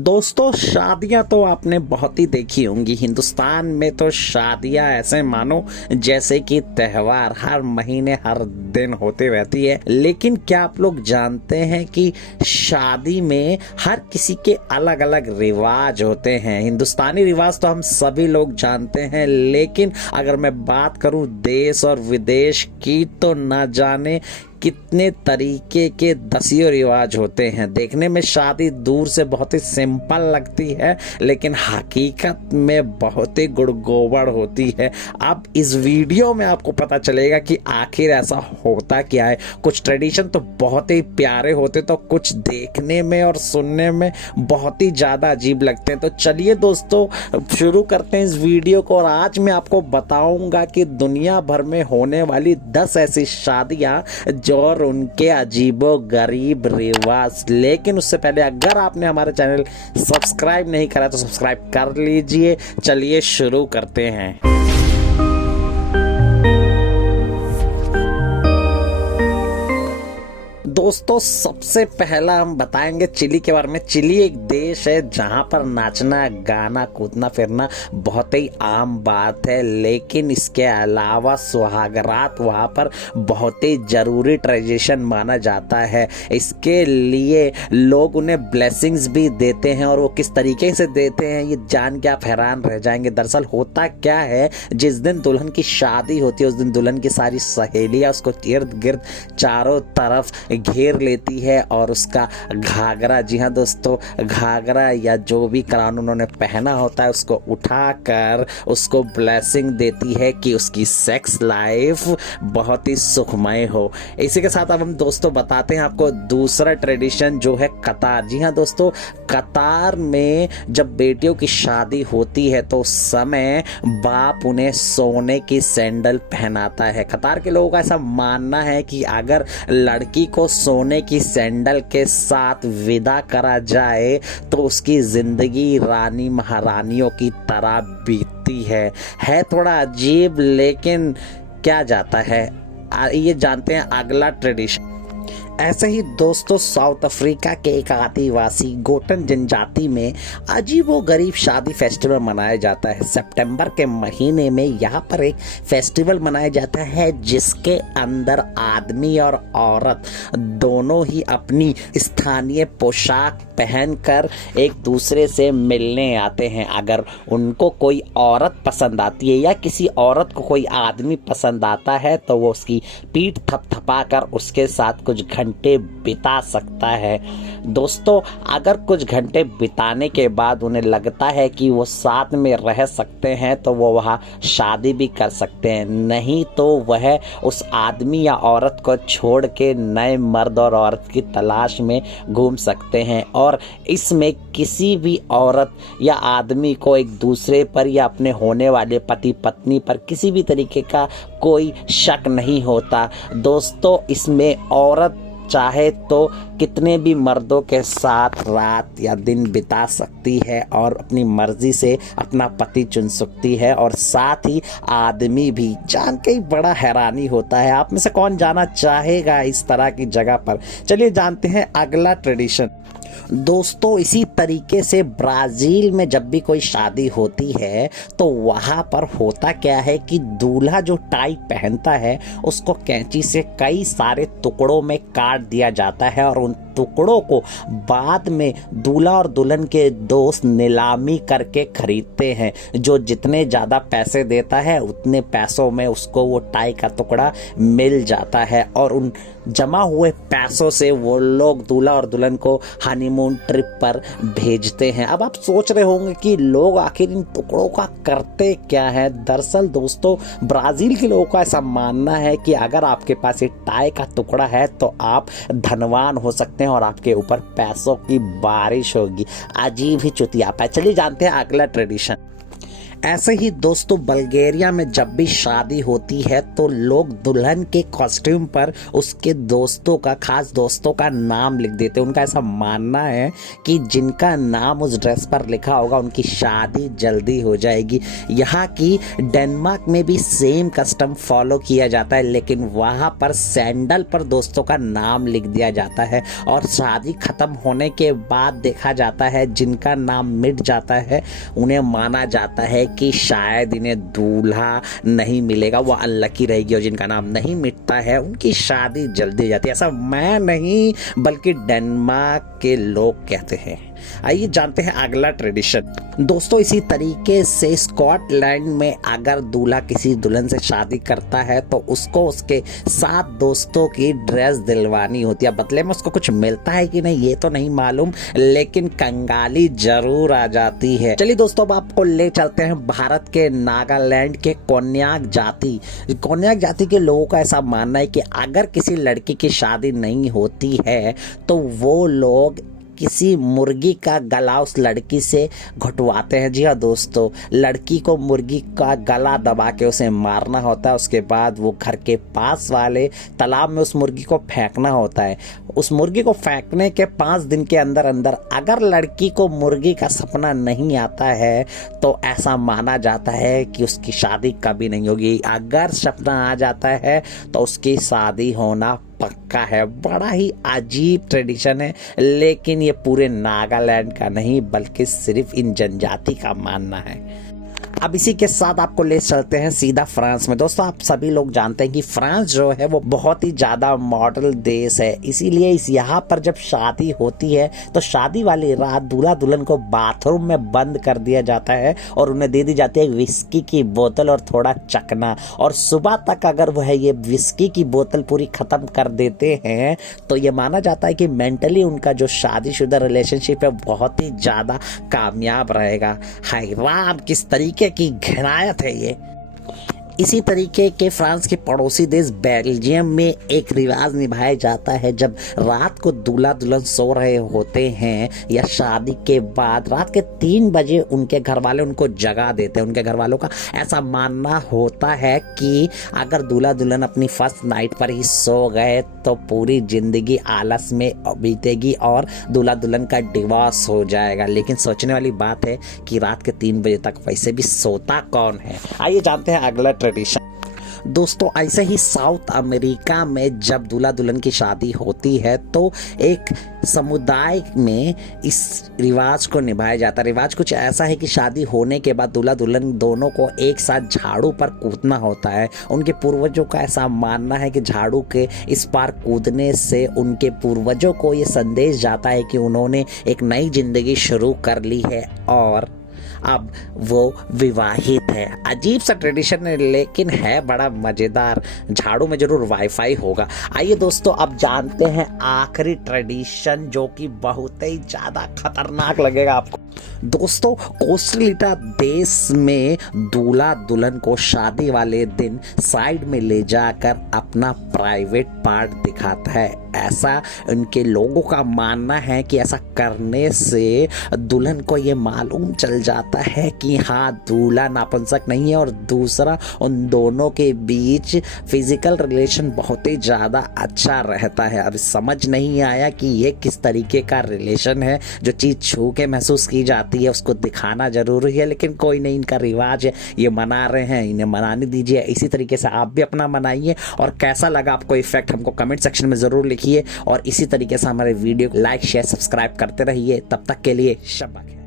दोस्तों शादियां तो आपने बहुत ही देखी होंगी। हिंदुस्तान में तो शादियां ऐसे मानो जैसे कि त्योहार हर महीने हर दिन होते रहती है। लेकिन क्या आप लोग जानते हैं कि शादी में हर किसी के अलग अलग रिवाज होते हैं। हिंदुस्तानी रिवाज तो हम सभी लोग जानते हैं, लेकिन अगर मैं बात करूं देश और विदेश की तो ना जाने कितने तरीके के दसियों रिवाज होते हैं। देखने में शादी दूर से बहुत ही सिंपल लगती है, लेकिन हकीकत में बहुत ही गुड़गोबर होती है। अब इस वीडियो में आपको पता चलेगा कि आखिर ऐसा होता क्या है। कुछ ट्रेडिशन तो बहुत ही प्यारे होते, तो कुछ देखने में और सुनने में बहुत ही ज़्यादा अजीब लगते हैं। तो चलिए दोस्तों शुरू करते हैं इस वीडियो को। और आज मैं आपको बताऊंगा कि दुनिया भर में होने वाली 10 ऐसी शादियाँ और उनके अजीबो गरीब रिवाज। लेकिन उससे पहले अगर आपने हमारे चैनल सब्सक्राइब नहीं करा तो सब्सक्राइब कर लीजिए। चलिए शुरू करते हैं। दोस्तों सबसे पहला हम बताएंगे चिली के बारे में। चिली एक देश है जहां पर नाचना गाना कूदना फिरना बहुत ही आम बात है, लेकिन इसके अलावा सुहागरात वहां पर बहुत ही जरूरी ट्रेडिशन माना जाता है। इसके लिए लोग उन्हें ब्लेसिंग्स भी देते हैं, और वो किस तरीके से देते हैं ये जान के आप हैरान रह जाएंगे। दरअसल होता क्या है, जिस दिन दुल्हन की शादी होती है उस दिन दुल्हन की सारी सहेलियां उसको इर्द गिर्द चारों तरफ घेर लेती है और उसका घाघरा, जी हाँ दोस्तों, घाघरा या जो भी क्राउन उन्होंने पहना होता है उसको उठाकर उसको ब्लेसिंग देती है कि उसकी सेक्स लाइफ बहुत ही सुखमय हो। इसी के साथ अब हम दोस्तों बताते हैं आपको दूसरा ट्रेडिशन जो है कतार। जी हाँ दोस्तों, कतार में जब बेटियों की शादी होती है तो उस समय बाप उन्हें सोने की सैंडल पहनाता है। कतार के लोगों का ऐसा मानना है कि अगर लड़की को सोने की सैंडल के साथ विदा करा जाए तो उसकी जिंदगी रानी महारानियों की तरह बीतती है थोड़ा अजीब, लेकिन क्या जाता है। ये जानते हैं अगला ट्रेडिशन। ऐसे ही दोस्तों साउथ अफ्रीका के एक आदिवासी गोटन जनजाति में अजीबोगरीब शादी फेस्टिवल मनाया जाता है। सितंबर के महीने में यहाँ पर एक फेस्टिवल मनाया जाता है जिसके अंदर आदमी और औरत दोनों ही अपनी स्थानीय पोशाक पहनकर एक दूसरे से मिलने आते हैं। अगर उनको कोई औरत पसंद आती है या किसी औरत को कोई आदमी पसंद आता है तो वो उसकी पीठ थपथपाकर उसके साथ कुछ घंटे बिता सकता है। दोस्तों अगर कुछ घंटे बिताने के बाद उन्हें लगता है कि वो साथ में रह सकते हैं तो वो वहाँ शादी भी कर सकते हैं, नहीं तो वह उस आदमी या औरत को छोड़ के नए मर्द और औरत की तलाश में घूम सकते हैं। और इसमें किसी भी औरत या आदमी को एक दूसरे पर या अपने होने वाले पति पत्नी पर किसी भी तरीके का कोई शक नहीं होता। दोस्तों इसमें औरत चाहे तो कितने भी मर्दों के साथ रात या दिन बिता सकती है और अपनी मर्जी से अपना पति चुन सकती है, और साथ ही आदमी भी। जान के ही बड़ा हैरानी होता है। आप में से कौन जाना चाहेगा इस तरह की जगह पर। चलिए जानते हैं अगला ट्रेडिशन। दोस्तों इसी तरीके से ब्राज़ील में जब भी कोई शादी होती है तो वहाँ पर होता क्या है कि दूल्हा जो टाई पहनता है उसको कैंची से कई सारे टुकड़ों में काट दिया जाता है, और उन टुकड़ों को बाद में दूल्हा और दुल्हन के दोस्त नीलामी करके खरीदते हैं। जो जितने ज़्यादा पैसे देता है उतने पैसों में उसको वो टाई का टुकड़ा मिल जाता है, और उन जमा हुए पैसों से वो लोग दूल्हा और दुल्हन को हनीमून ट्रिप पर भेजते हैं। अब आप सोच रहे होंगे कि लोग आखिर इन टुकड़ों का करते क्या है। दरअसल दोस्तों ब्राज़ील के लोगों का ऐसा मानना है कि अगर आपके पास एक टाई का टुकड़ा है तो आप धनवान हो सकते हैं और आपके ऊपर पैसों की बारिश होगी। अजीब ही चुतियापा है। चलिए जानते हैं अगला ट्रेडिशन। ऐसे ही दोस्तों बल्गेरिया में जब भी शादी होती है तो लोग दुल्हन के कॉस्ट्यूम पर उसके दोस्तों का, खास दोस्तों का नाम लिख देते हैं। उनका ऐसा मानना है कि जिनका नाम उस ड्रेस पर लिखा होगा उनकी शादी जल्दी हो जाएगी। यहाँ की डेनमार्क में भी सेम कस्टम फॉलो किया जाता है, लेकिन वहाँ पर सैंडल पर दोस्तों का नाम लिख दिया जाता है और शादी खत्म होने के बाद देखा जाता है जिनका नाम मिट जाता है उन्हें माना जाता है कि शायद इन्हें दूल्हा नहीं मिलेगा, वो अनलकी रहेगी। और जिनका नाम नहीं मिटता है उनकी शादी जल्दी हो जाती है। ऐसा मैं नहीं बल्कि डेनमार्क के लोग कहते हैं। आइए जानते हैं अगला ट्रेडिशन। दोस्तों इसी तरीके से स्कॉटलैंड में अगर दूल्हा किसी दुल्हन से शादी करता है तो उसको उसके 7 दोस्तों की ड्रेस दिलवानी होती है। बदले में उसको कुछ मिलता है कि नहीं ये तो नहीं मालूम, लेकिन कंगाली जरूर आ जाती है। चलिए दोस्तों अब आपको ले चलते हैं भारत के नागालैंड के कोन्याक जाति। कोन्याक जाति के लोगों का ऐसा मानना है कि अगर किसी लड़की की शादी नहीं होती है तो वो लोग किसी मुर्गी का गला उस लड़की से घुटवाते हैं। जी हाँ दोस्तों, लड़की को मुर्गी का गला दबा के उसे मारना होता है। उसके बाद वो घर के पास वाले तालाब में उस मुर्गी को फेंकना होता है। उस मुर्गी को फेंकने के 5 दिन के अंदर अंदर अगर लड़की को मुर्गी का सपना नहीं आता है तो ऐसा माना जाता है कि उसकी शादी कभी नहीं होगी। अगर सपना आ जाता है तो उसकी शादी होना पक्का है। बड़ा ही अजीब ट्रेडिशन है, लेकिन ये पूरे नागालैंड का नहीं बल्कि सिर्फ इन जनजाति का मानना है। अब इसी के साथ आपको ले चलते हैं सीधा फ्रांस में। दोस्तों आप सभी लोग जानते हैं कि फ्रांस जो है वो बहुत ही ज़्यादा मॉडल देश है, इसीलिए यहाँ पर जब शादी होती है तो शादी वाली रात दूल्हा दुल्हन को बाथरूम में बंद कर दिया जाता है और उन्हें दे दी जाती है विस्की की बोतल और थोड़ा चखना। और सुबह तक अगर वह ये विस्की की बोतल पूरी ख़त्म कर देते हैं तो ये माना जाता है कि मेंटली उनका जो शादीशुदा रिलेशनशिप है बहुत ही ज़्यादा कामयाब रहेगा। हाय राम, किस तरीके की घिनायत है ये। इसी तरीके के फ्रांस के पड़ोसी देश बेल्जियम में एक रिवाज निभाया जाता है। जब रात को दूल्हा दुल्हन सो रहे होते हैं या शादी के बाद रात के 3 बजे उनके घर वाले उनको जगा देते हैं। उनके घर वालों का ऐसा मानना होता है कि अगर दूल्हा दुल्हन अपनी फर्स्ट नाइट पर ही सो गए तो पूरी जिंदगी आलस में बीतेगी और दूल्हा दुल्हन का डिवोर्स हो जाएगा। लेकिन सोचने वाली बात है कि रात के 3 बजे तक वैसे भी सोता कौन है। आइए जानते हैं अगला ट्रेडिशन। दोस्तों ऐसे ही साउथ अमेरिका में जब दूल्हा दुल्हन की शादी होती है तो एक समुदाय में इस रिवाज को निभाया जाता है। रिवाज कुछ ऐसा है कि शादी होने के बाद दूल्हा दुल्हन दोनों को एक साथ झाड़ू पर कूदना होता है। उनके पूर्वजों का ऐसा मानना है कि झाड़ू के इस पार कूदने से उनके पूर्वजों को ये संदेश जाता है कि उन्होंने एक नई जिंदगी शुरू कर ली है और अब वो विवाहित है। अजीब सा ट्रेडिशन है लेकिन है बड़ा मज़ेदार। झाड़ू में जरूर वाईफाई होगा। आइए दोस्तों अब जानते हैं आखिरी ट्रेडिशन जो कि बहुत ही ज़्यादा खतरनाक लगेगा आपको। दोस्तों कोस्टारिका देश में दूल्हा दुल्हन को शादी वाले दिन साइड में ले जाकर अपना प्राइवेट पार्ट दिखाता है। ऐसा उनके लोगों का मानना है कि ऐसा करने से दुल्हन को ये मालूम चल जाता है कि हाँ दूल्हा नापसंद नहीं है और दूसरा उन दोनों के बीच फिजिकल रिलेशन बहुत ही ज़्यादा अच्छा रहता है। अब समझ नहीं आया कि ये किस तरीके का रिलेशन है। जो चीज़ छू के महसूस की जाती है उसको दिखाना जरूरी है, लेकिन कोई नहीं, इनका रिवाज है, ये मना रहे हैं, इन्हें मनाने दीजिए। इसी तरीके से आप भी अपना मनाइए। और कैसा लगा आपको इफेक्ट हमको कमेंट सेक्शन में ज़रूर लिखिए और इसी तरीके से हमारे वीडियो को लाइक शेयर सब्सक्राइब करते रहिए। तब तक के लिए शब्बा खैर।